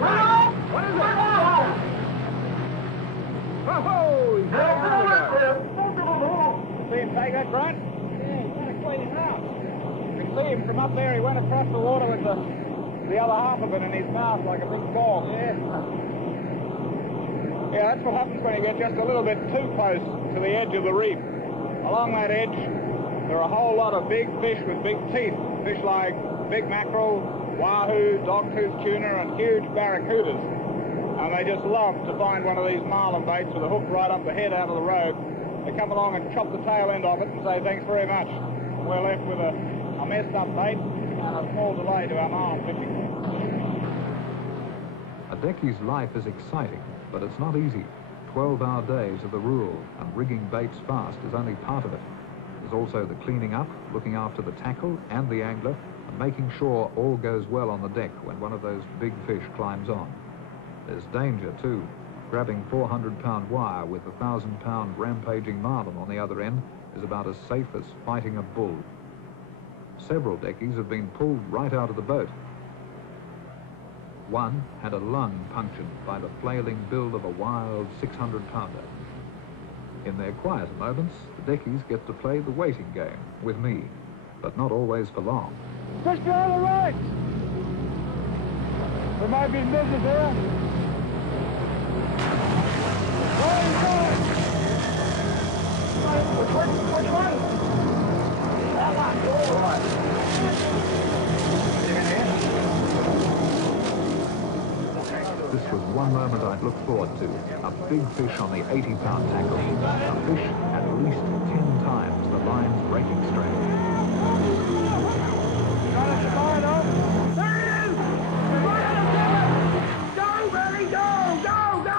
What is it? Oh, he's see him take that grunt? Yeah, he's going to clean him out. You can see him from up there. He went across the water with the other half of it in his mouth like a big ball. Yeah. Yeah, that's what happens when you get just a little bit too close to the edge of the reef. Along that edge, there are a whole lot of big fish with big teeth. Fish like big mackerel, wahoo, dogtooth tuna, and huge barracudas. And they just love to find one of these marlin baits with a hook right up the head out of the road. They come along and chop the tail end of it and say, thanks very much. We're left with a messed up bait and a small delay to our marlin fishing. A deckie's life is exciting, but it's not easy. 12-hour days are the rule, and rigging baits fast is only part of it. There's also the cleaning up, looking after the tackle and the angler, and making sure all goes well on the deck when one of those big fish climbs on. There's danger, too. Grabbing 400-pound wire with a 1,000-pound rampaging marlin on the other end is about as safe as fighting a bull. Several deckies have been pulled right out of the boat. One had a lung punctured by the flailing build of a wild 600-pounder. In their quieter moments, the deckies get to play the waiting game with me, but not always for long. Fish behind the right! There might be business here. Which one? That one. All right. This was one moment I'd look forward to. A big fish on the 80-pound tackle. A fish at least 10 times the line's breaking strength. Got it, line up. There he is! Go, Billy, go, go, go!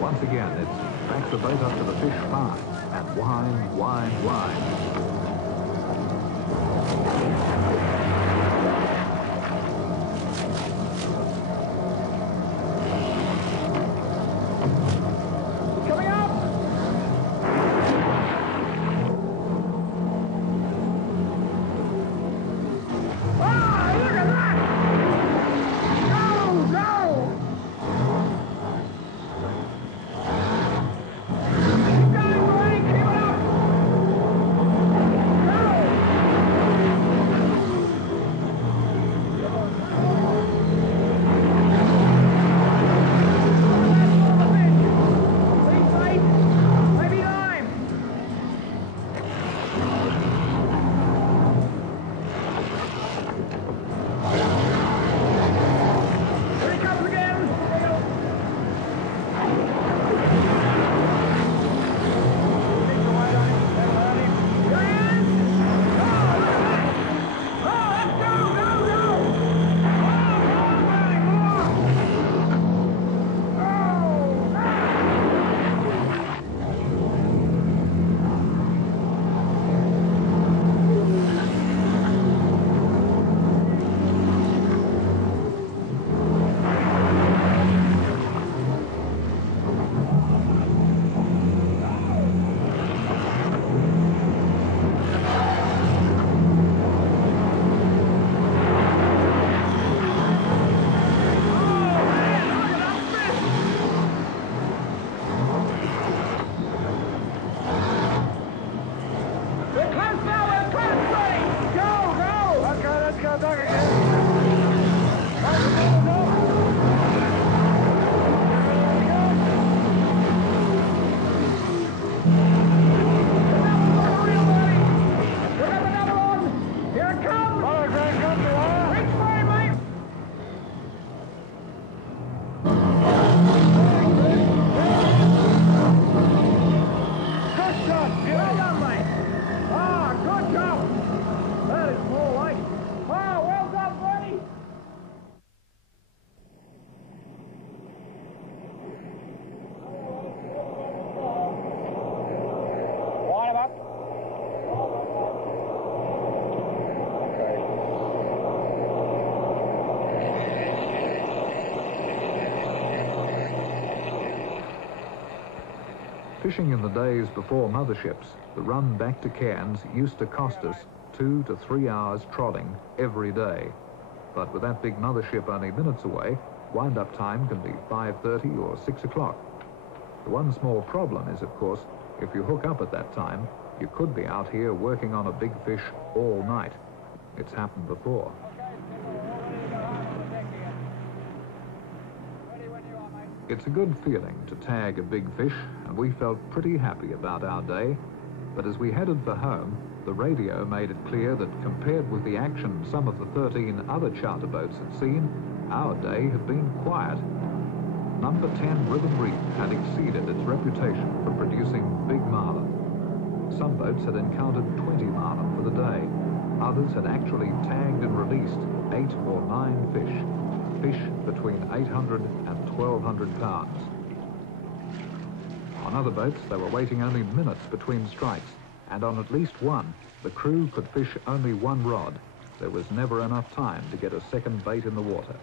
Once again, it's back the boat up to the fish fast and wind, wind, wind. Fishing in the days before motherships, the run back to Cairns used to cost us 2 to 3 hours trolling every day. but with that big mothership only minutes away, wind-up time can be 5:30 or 6 o'clock. The one small problem is, of course, if you hook up at that time, you could be out here working on a big fish all night. It's happened before. It's a good feeling to tag a big fish, and we felt pretty happy about our day. But as we headed for home, the radio made it clear that compared with the action some of the 13 other charter boats had seen, our day had been quiet. Number 10 Ribbon Reef had exceeded its reputation for producing big marlin. Some boats had encountered 20 marlin for the day. Others had actually tagged and released 8 or 9 fish between 800 and 1,200 pounds. On other boats, they were waiting only minutes between strikes, and on at least one, the crew could fish only one rod. There was never enough time to get a second bait in the water.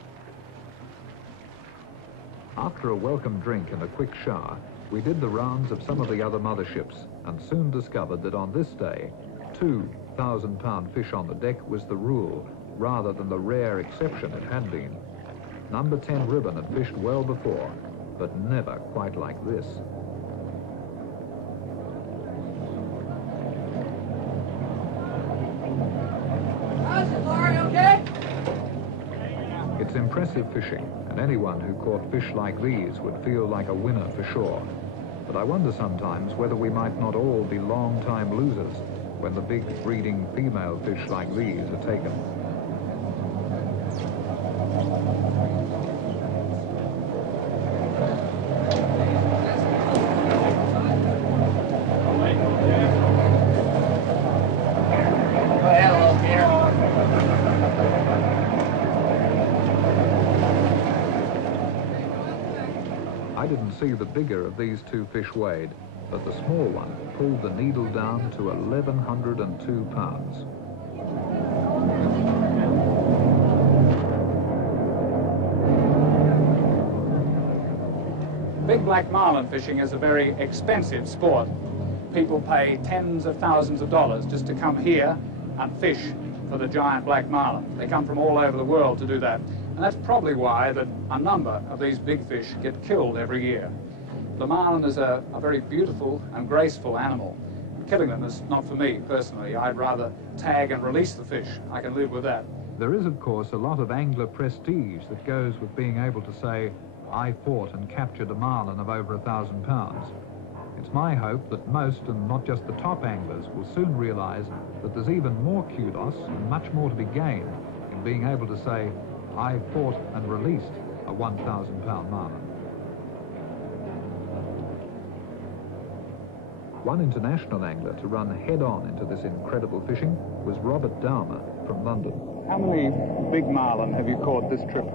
After a welcome drink and a quick shower, we did the rounds of some of the other motherships and soon discovered that on this day, 2 1,000-pound fish on the deck was the rule, rather than the rare exception it had been. Number 10 Ribbon had fished well before, but never quite like this. It's impressive fishing, and anyone who caught fish like these would feel like a winner for sure. But I wonder sometimes whether we might not all be long-time losers when the big breeding female fish like these are taken. I didn't see the bigger of these 2 fish weighed, but the small one pulled the needle down to 1,102 pounds. Big black marlin fishing is a very expensive sport. People pay tens of thousands of dollars just to come here and fish for the giant black marlin. They come from all over the world to do that. And that's probably why that a number of these big fish get killed every year. The marlin is a very beautiful and graceful animal. Killing them is not for me personally. I'd rather tag and release the fish. I can live with that. There is, of course, a lot of angler prestige that goes with being able to say, I fought and captured a marlin of over 1,000 pounds. It's my hope that most, and not just the top anglers, will soon realize that there's even more kudos and much more to be gained in being able to say, I fought and released a 1,000-pound marlin. One international angler to run head-on into this incredible fishing was Robert Dowmer from London. How many big marlin have you caught this trip?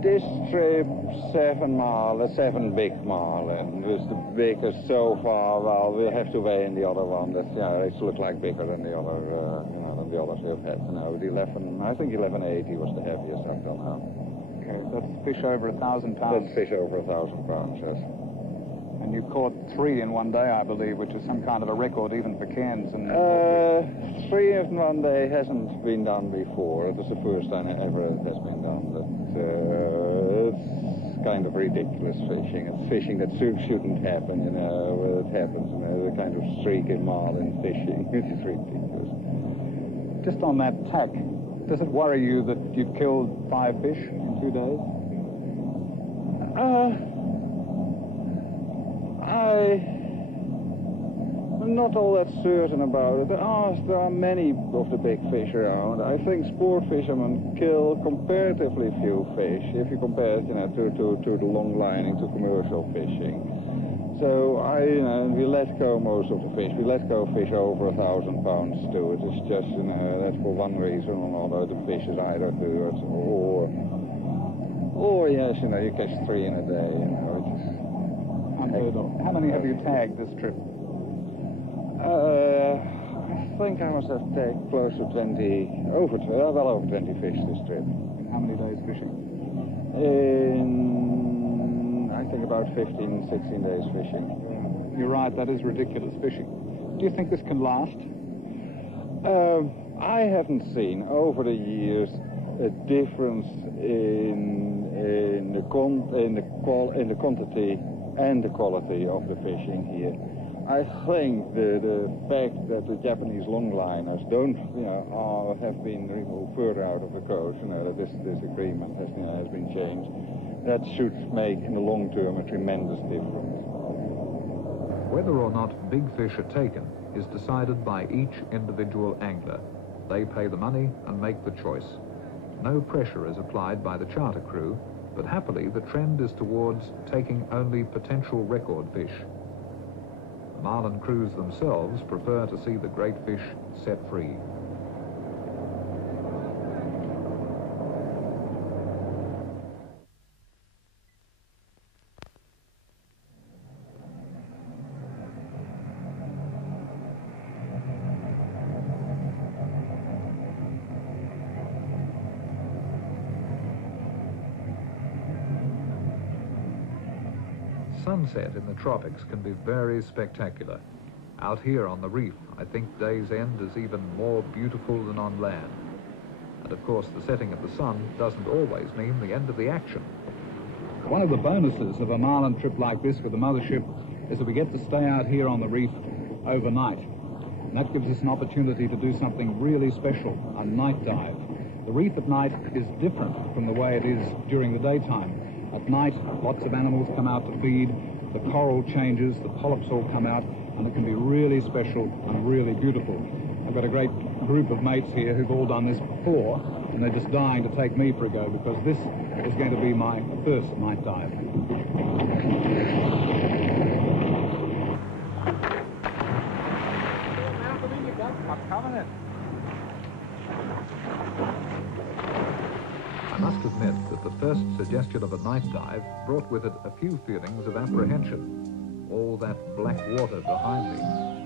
This trip, 7 big marlin. It was the biggest so far. Well, we have to weigh in the other one. That it looked like bigger than the other, than the others we've had. I think 1180 was the heaviest I've done now. Okay, that's fish over 1,000 pounds. That's fish over 1,000 pounds, yes. And you caught 3 in one day, I believe, which is some kind of a record even for Cairns. And 3 in one day hasn't been done before. It was the first time ever it has been done. But it's kind of ridiculous fishing. It's fishing that shouldn't happen, it happens. The kind of streak in marlin fishing. It's ridiculous. Just on that tack, does it worry you that you've killed 5 fish in 2 days? I'm not all that certain about it. There are many of the big fish around. I think sport fishermen kill comparatively few fish if you compare it, to the long lining, to commercial fishing. So we let go most of the fish. We let go fish over 1,000 pounds too. It is just, that for one reason or another, the fish is either hurt or yes, you catch 3 in a day. Unheard of. How many have you tagged this trip? I think I must have tagged close to 20, well over 20 fish this trip. In how many days fishing? In, I think about 15, 16 days fishing. You're right, that is ridiculous fishing. Do you think this can last? I haven't seen over the years a difference in the quantity and the quality of the fishing here. I think the fact that the Japanese longliners have been removed further out of the coast, that this agreement has been changed, that should make in the long term a tremendous difference. Whether or not big fish are taken is decided by each individual angler. They pay the money and make the choice. No pressure is applied by the charter crew, but happily the trend is towards taking only potential record fish. The Marlin crews themselves prefer to see the great fish set free. Sunset in the tropics can be very spectacular. Out here on the reef, I think day's end is even more beautiful than on land. And of course, the setting of the sun doesn't always mean the end of the action. One of the bonuses of a Marlin trip like this with the mothership is that we get to stay out here on the reef overnight. And that gives us an opportunity to do something really special, a night dive. The reef at night is different from the way it is during the daytime. At night, lots of animals come out to feed, the coral changes, the polyps all come out, and it can be really special and really beautiful. I've got a great group of mates here who've all done this before, and they're just dying to take me for a go, because this is going to be my first night dive. I'm coming in. I must admit that the first suggestion of a night dive brought with it a few feelings of apprehension. All that black water behind me,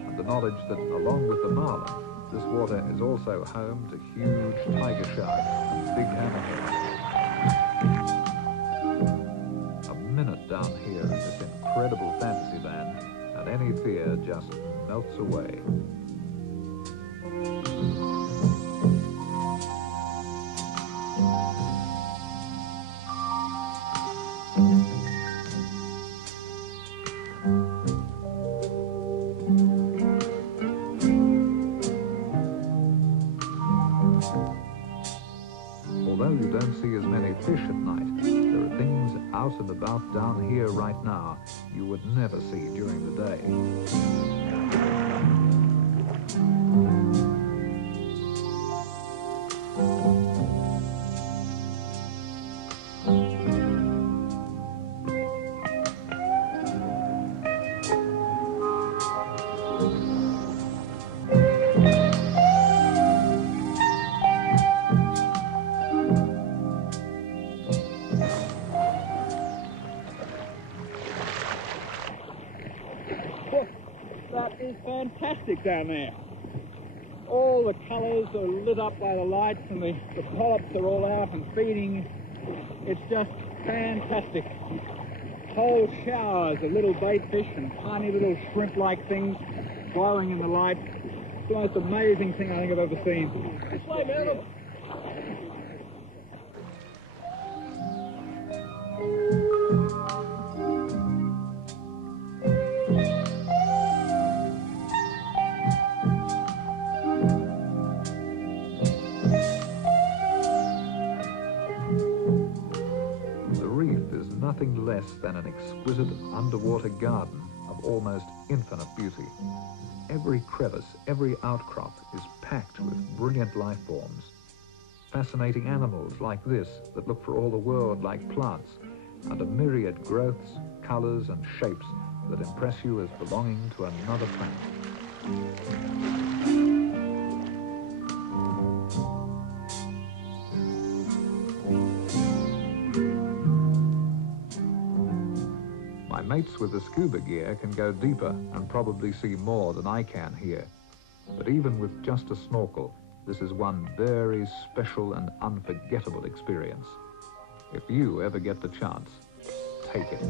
and the knowledge that along with the Marlin, this water is also home to huge tiger sharks and big hammerheads. A minute down here in this incredible fantasy land, and any fear just melts away. Although you don't see as many fish at night, there are things out and about down here right now you would never see during the day. That is fantastic down there. All the colours are lit up by the lights, and the polyps are all out and feeding. It's just fantastic. Whole showers of little bait fish and tiny little shrimp-like things glowing in the light. It's the most amazing thing I think I've ever seen. This way, man. Nothing less than an exquisite underwater garden of almost infinite beauty. Every crevice, every outcrop is packed with brilliant life forms. Fascinating animals like this that look for all the world like plants, and a myriad growths, colors and shapes that impress you as belonging to another planet. Mates with the scuba gear can go deeper and probably see more than I can here. But even with just a snorkel, this is one very special and unforgettable experience. If you ever get the chance, take it.